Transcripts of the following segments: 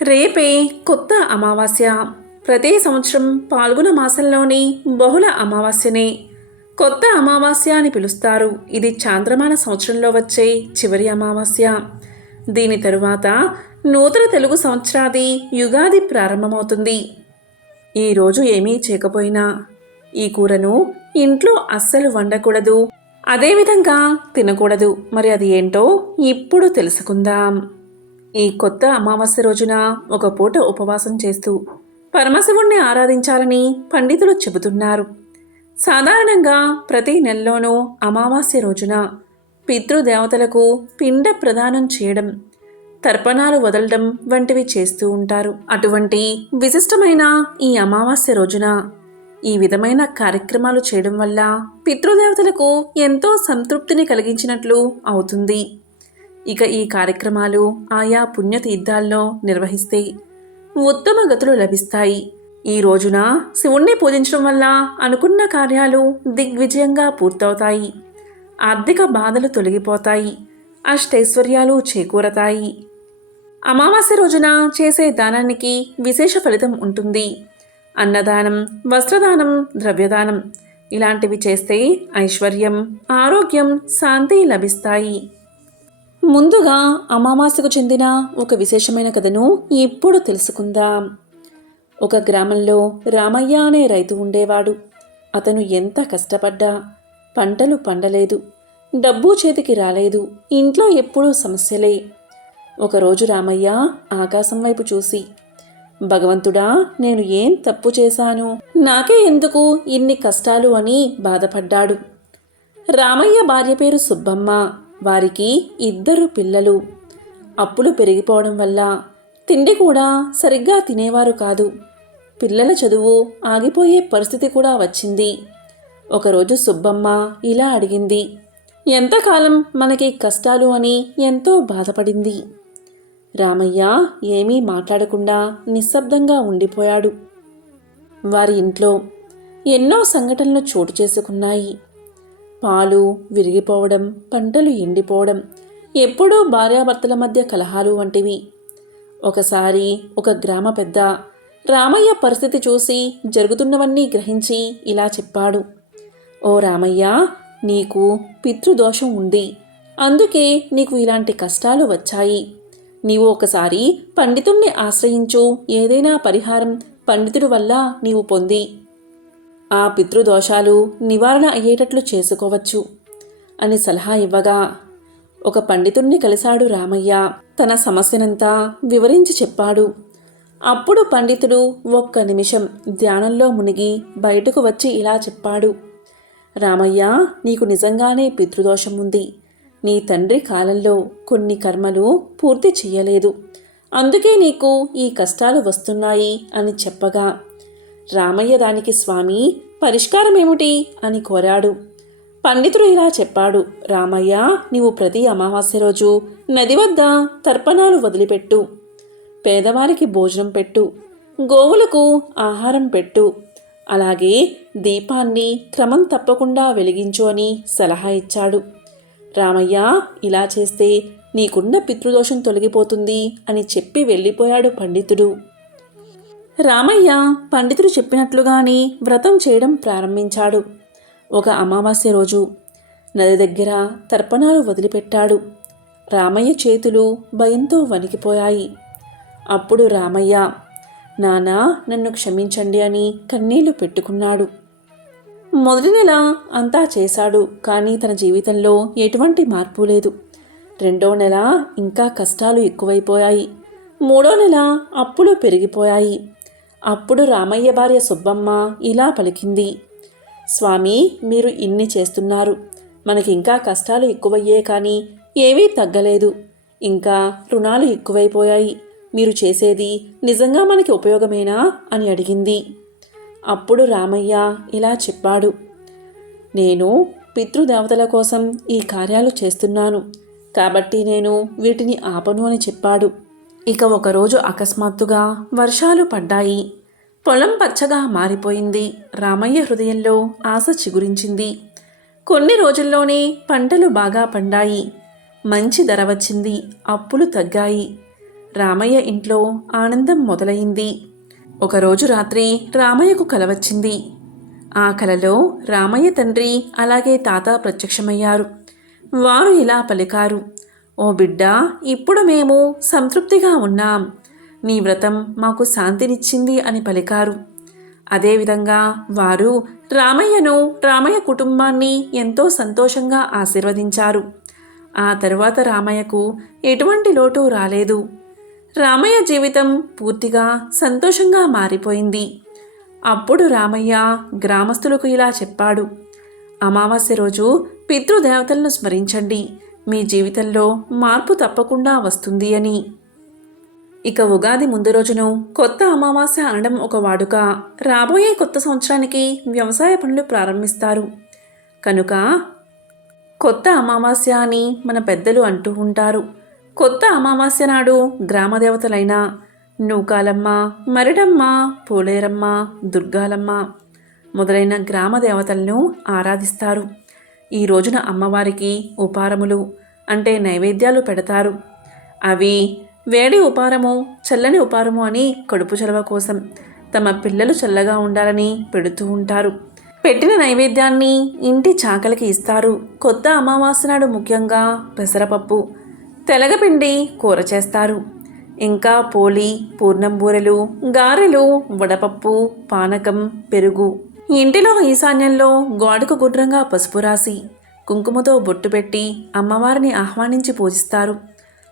రేపే కొత్త అమావాస్య. ప్రతి సంవత్సరం పాల్గొన మాసంలోని బహుళ అమావాస్యనే కొత్త అమావాస్య అని పిలుస్తారు. ఇది చాంద్రమాన సంవత్సరంలో వచ్చే చివరి అమావాస్య. దీని తరువాత నూతన తెలుగు సంవత్సరాది యుగాది ప్రారంభమవుతుంది. ఈరోజు ఏమీ చేయకపోయినా ఈ కూరను ఇంట్లో అస్సలు వండకూడదు, అదేవిధంగా తినకూడదు. మరి అది ఏంటో ఇప్పుడు తెలుసుకుందాం. ఈ కొత్త అమావాస్య రోజున ఒక పూట ఉపవాసం చేస్తూ పరమశివుణ్ణి ఆరాధించాలని పండితులు చెబుతున్నారు. సాధారణంగా ప్రతి నెలలోనూ అమావాస్య రోజున పితృదేవతలకు పిండ ప్రదానం చేయడం, తర్పణాలు వదలడం వంటివి చేస్తూ ఉంటారు. అటువంటి విశిష్టమైన ఈ అమావాస్య రోజున ఈ విధమైన కార్యక్రమాలు చేయడం వల్ల పితృదేవతలకు ఎంతో సంతృప్తిని కలిగించినట్లు అవుతుంది. ఇక ఈ కార్యక్రమాలు ఆయా పుణ్యతీర్థాల్లో నిర్వహిస్తే ఉత్తమ గతులు లభిస్తాయి. ఈ రోజున శివుణ్ణి పూజించడం వల్ల అనుకున్న కార్యాలు దిగ్విజయంగా పూర్తవుతాయి, ఆర్థిక బాధలు తొలగిపోతాయి, అష్టైశ్వర్యాలు చేకూరతాయి. అమావాస్య రోజున చేసే దానానికి విశేష ఫలితం ఉంటుంది. అన్నదానం, వస్త్రదానం, ద్రవ్యదానం ఇలాంటివి చేస్తే ఐశ్వర్యం, ఆరోగ్యం, శాంతి లభిస్తాయి. ముందుగా అమావాస్యకు చెందిన ఒక విశేషమైన కథను ఇప్పుడు తెలుసుకుందాం. ఒక గ్రామంలో రామయ్య అనే రైతు ఉండేవాడు. అతను ఎంత కష్టపడ్డా పంటలు పండలేదు, డబ్బు చేతికి రాలేదు, ఇంట్లో ఎప్పుడూ సమస్యలే. ఒకరోజు రామయ్య ఆకాశం వైపు చూసి, భగవంతుడా, నేను ఏం తప్పు చేశాను, నాకే ఎందుకు ఇన్ని కష్టాలు అని బాధపడ్డాడు. రామయ్య భార్య పేరు సుబ్బమ్మ. వారికి 2 పిల్లలు. అప్పులు పెరిగిపోవడం వల్ల తిండి కూడా సరిగ్గా తినేవారు కాదు. పిల్లల చదువు ఆగిపోయే పరిస్థితి కూడా వచ్చింది. ఒకరోజు సుబ్బమ్మ ఇలా అడిగింది. ఎంతకాలం మనకి కష్టాలు అని ఎంతో బాధపడింది. రామయ్య ఏమీ మాట్లాడకుండా నిశ్శబ్దంగా ఉండిపోయాడు. వారి ఇంట్లో ఎన్నో సంఘటనలు చోటు చేసుకున్నాయి. పాలు విరిగిపోవడం, పంటలు ఎండిపోవడం, ఎప్పుడూ భార్యాభర్తల మధ్య కలహాలు వంటివి. ఒకసారి ఒక గ్రామ పెద్ద రామయ్య పరిస్థితి చూసి జరుగుతున్నవన్నీ గ్రహించి ఇలా చెప్పాడు. ఓ రామయ్య, నీకు పితృదోషం ఉంది, అందుకే నీకు ఇలాంటి కష్టాలు వచ్చాయి. నీవు ఒకసారి పండితుణ్ణి ఆశ్రయించు, ఏదైనా పరిహారం పండితుడి వల్ల నీవు పొంది ఆ పితృదోషాలు నివారణ అయ్యేటట్లు చేసుకోవచ్చు అని సలహా ఇవ్వగా ఒక పండితుణ్ణి కలిశాడు రామయ్య. తన సమస్యనంతా వివరించి చెప్పాడు. అప్పుడు పండితుడు ఒక్క నిమిషం ధ్యానంలో మునిగి బయటకు వచ్చి ఇలా చెప్పాడు. రామయ్య, నీకు నిజంగానే పితృదోషం ఉంది. నీ తండ్రి కాలంలో కొన్ని కర్మలు పూర్తి చెయ్యలేదు, అందుకే నీకు ఈ కష్టాలు వస్తున్నాయి అని చెప్పగా రామయ్య దానికి స్వామి పరిష్కారం ఏమిటి అని కోరాడు. పండితుడు ఇలా చెప్పాడు. రామయ్య, నీవు ప్రతి అమావాస్య రోజు నది వద్ద తర్పణాలు వదిలిపెట్టు, పేదవారికి భోజనం పెట్టు, గోవులకు ఆహారం పెట్టు, అలాగే దీపాన్ని క్రమం తప్పకుండా వెలిగించు అని సలహా ఇచ్చాడు. రామయ్య, ఇలా చేస్తే నీకున్న పితృదోషం తొలగిపోతుంది అని చెప్పి వెళ్ళిపోయాడు పండితుడు. రామయ్య పండితుడు చెప్పినట్లుగానే వ్రతం చేయడం ప్రారంభించాడు. ఒక అమావాస్య రోజు నది దగ్గర తర్పణాలు వదిలిపెట్టాడు. రామయ్య చేతులు భయంతో వణికిపోయాయి. అప్పుడు రామయ్య, నాన్నా, నన్ను క్షమించండి అని కన్నీళ్లు పెట్టుకున్నాడు. మొదటి నెల అంతా చేశాడు, కానీ తన జీవితంలో ఎటువంటి మార్పు లేదు. 2వ నెల ఇంకా కష్టాలు ఎక్కువైపోయాయి. 3వ నెల అప్పులు పెరిగిపోయాయి. అప్పుడు రామయ్య భార్య సుబ్బమ్మ ఇలా పలికింది. స్వామి, మీరు ఇన్ని చేస్తున్నారు, మనకి ఇంకా కష్టాలు ఎక్కువయ్యే కానీ ఏవీ తగ్గలేదు, ఇంకా రుణాలు ఎక్కువైపోయాయి. మీరు చేసేది నిజంగా మనకి ఉపయోగమేనా అని అడిగింది. అప్పుడు రామయ్య ఇలా చెప్పాడు. నేను పితృదేవతల కోసం ఈ కార్యాలు చేస్తున్నాను, కాబట్టి నేను వీటిని ఆపను అని చెప్పాడు. ఇక ఒకరోజు అకస్మాత్తుగా వర్షాలు పడ్డాయి. పొలం పచ్చగా మారిపోయింది. రామయ్య హృదయంలో ఆశ చిగురించింది. కొన్ని రోజుల్లోనే పంటలు బాగా పండాయి. మంచి ధర వచ్చింది. అప్పులు తగ్గాయి. రామయ్య ఇంట్లో ఆనందం మొదలైంది. ఒకరోజు రాత్రి రామయ్యకు కల వచ్చింది. ఆ కలలో రామయ్య తండ్రి అలాగే తాత ప్రత్యక్షమయ్యారు. వారు ఇలా పలికారు, ఓ బిడ్డా, ఇప్పుడు మేము సంతృప్తిగా ఉన్నాం. నీ వ్రతం మాకు శాంతినిచ్చింది అని పలికారు. అదేవిధంగా వారు రామయ్యను, రామయ్య కుటుంబాన్ని ఎంతో సంతోషంగా ఆశీర్వదించారు. ఆ తరువాత రామయ్యకు ఎటువంటి లోటు రాలేదు. రామయ్య జీవితం పూర్తిగా సంతోషంగా మారిపోయింది. అప్పుడు రామయ్య గ్రామస్తులకు ఇలా చెప్పాడు, అమావాస్య రోజు పితృదేవతలను స్మరించండి, మీ జీవితంలో మార్పు తప్పకుండా వస్తుంది అని. ఇక ఉగాది ముందు రోజును కొత్త అమావాస్య అనడం ఒక వాడుక. రాబోయే కొత్త సంవత్సరానికి వ్యవసాయ పనులు ప్రారంభిస్తారు కనుక కొత్త అమావాస్య అని మన పెద్దలు అంటూ ఉంటారు. కొత్త అమావాస్య నాడు గ్రామదేవతలైన నూకాలమ్మ, మరిడమ్మ, పోలేరమ్మ, దుర్గాలమ్మ మొదలైన గ్రామ దేవతలను ఆరాధిస్తారు. ఈ రోజున అమ్మవారికి ఉపారములు అంటే నైవేద్యాలు పెడతారు. అవి వేడి ఉపారము, చల్లని ఉపారము అని కడుపు చలవ కోసం, తమ పిల్లలు చల్లగా ఉండాలని పెడుతూ ఉంటారు. పెట్టిన నైవేద్యాన్ని ఇంటి చాకలికి ఇస్తారు. కొత్త అమావాస్య నాడు ముఖ్యంగా పెసరపప్పు, తెలగపిండి కూర చేస్తారు. ఇంకా పోలి, పూర్ణం బూరెలు, గారెలు, వడపప్పు, పానకం, పెరుగు. ఇంటిలో ఈశాన్యంలో గోడకు గుడ్రంగా పసుపు రాసి కుంకుమతో బొట్టు పెట్టి అమ్మవారిని ఆహ్వానించి పూజిస్తారు.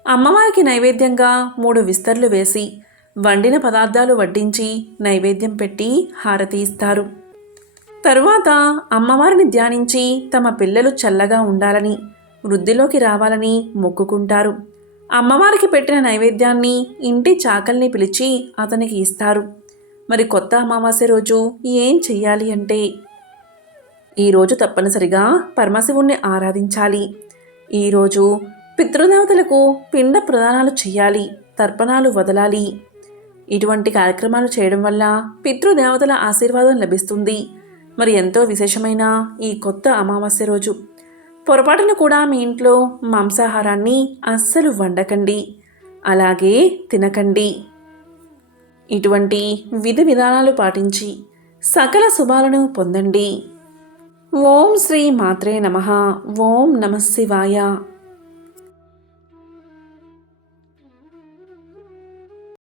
అమ్మవారికి నైవేద్యంగా 3 విస్తర్లు వేసి వండిన పదార్థాలు వడ్డించి నైవేద్యం పెట్టి హారతి ఇస్తారు. తరువాత అమ్మవారిని ధ్యానించి తమ పిల్లలు చల్లగా ఉండాలని, వృద్ధిలోకి రావాలని మొక్కుకుంటారు. అమ్మవారికి పెట్టిన నైవేద్యాన్ని ఇంటి చాకల్ని పిలిచి అతనికి ఇస్తారు. మరి కొత్త అమావాస్య రోజు ఏం చెయ్యాలి అంటే, ఈరోజు తప్పనిసరిగా పరమశివుణ్ణి ఆరాధించాలి. ఈరోజు పితృదేవతలకు పిండ ప్రదానాలు చేయాలి, తర్పణాలు వదలాలి. ఇటువంటి కార్యక్రమాలు చేయడం వల్ల పితృదేవతల ఆశీర్వాదం లభిస్తుంది. మరి ఎంతో విశేషమైన ఈ కొత్త అమావాస్య రోజు పొరపాటున కూడా మీ ఇంట్లో మాంసాహారాన్ని అస్సలు వండకండి, అలాగే తినకండి. ఇటువంటి విధి విధానాలు పాటించి సకల శుభాలను పొందండి. ఓం శ్రీ మాత్రే నమః. ఓం నమః శివాయ.